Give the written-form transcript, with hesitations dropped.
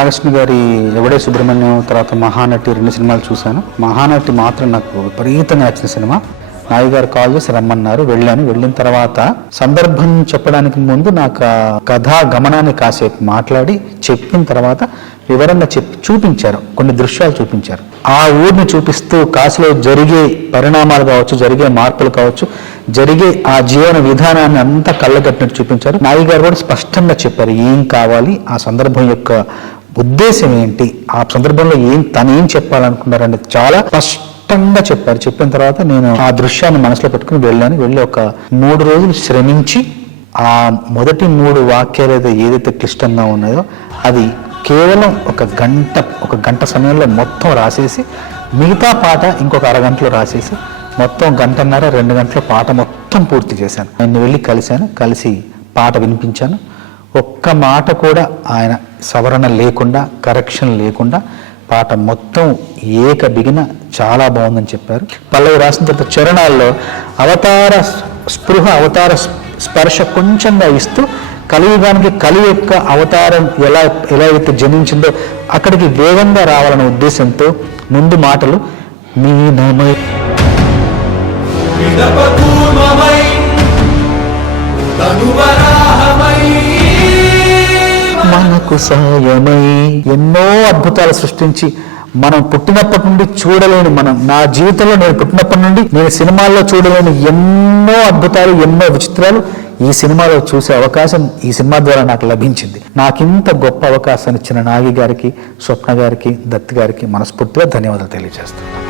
నాగలక్ష్మి గారి ఎవడే సుబ్రహ్మణ్యం, తర్వాత మహానటి 2 సినిమాలు చూశాను. మహానటి మాత్రం నాకు విపరీతంగా నచ్చిన సినిమా. నాయుడు గారు కాల్ చేసి రమ్మన్నారు, వెళ్ళాను. వెళ్ళిన తర్వాత సందర్భం చెప్పడానికి ముందు నాకు కథా గమనాన్ని కాసేపు మాట్లాడి చెప్పిన తర్వాత వివరంగా చూపించారు, కొన్ని దృశ్యాలు చూపించారు. ఆ ఊరిని చూపిస్తూ కాశీలో జరిగే పరిణామాలు కావచ్చు, జరిగే మార్పులు కావచ్చు, జరిగే ఆ జీవన విధానాన్ని అంతా కళ్ళగట్టినట్టు చూపించారు. నాయుడు గారు కూడా స్పష్టంగా చెప్పారు ఏం కావాలి, ఆ సందర్భం యొక్క ఉద్దేశం ఏంటి, ఆ సందర్భంలో తను ఏం చెప్పాలనుకున్నారని చాలా స్పష్టంగా చెప్పారు. చెప్పిన తర్వాత నేను ఆ దృశ్యాన్ని మనసులో పెట్టుకుని వెళ్ళాను. వెళ్ళి ఒక 3 రోజులు శ్రమించి ఆ మొదటి 3 వాక్యాలు ఏదైతే క్లిష్టంగా ఉన్నాయో అది కేవలం ఒక గంట సమయంలో మొత్తం రాసేసి, మిగతా పాట ఇంకొక అరగంటలో రాసేసి మొత్తం 1.5 2 గంటల పాట మొత్తం పూర్తి చేశాను. ఆయన వెళ్ళి కలిసి పాట వినిపించాను. ఒక్క మాట కూడా ఆయన సవరణ లేకుండా, కరెక్షన్ లేకుండా పాట మొత్తం బిగిన చాలా బాగుందని చెప్పారు. పల్లవి రాసిన తర్వాత చరణాల్లో అవతార స్పృహ, అవతార స్పర్శ కొంచెంగా ఇస్తూ కలియుగానికి కలి యొక్క అవతారం ఎలా అయితే జనించిందో అక్కడికి వేగంగా రావాలనే ఉద్దేశంతో ముందు మాటలు మీనమై మనకు సాయమై ఎన్నో అద్భుతాలు సృష్టించి మనం పుట్టినప్పటి నుండి చూడలేని, నా జీవితంలో నేను పుట్టినప్పటి నుండి నేను సినిమాల్లో చూడలేని ఎన్నో అద్భుతాలు, ఎన్నో విచిత్రాలు ఈ సినిమాలో చూసే అవకాశం ఈ సినిమా ద్వారా నాకు లభించింది. నాకింత గొప్ప అవకాశాన్ని ఇచ్చిన నాగి గారికి, స్వప్న గారికి, దత్ గారికి మనస్ఫూర్తిగా ధన్యవాదాలు తెలియజేస్తాను.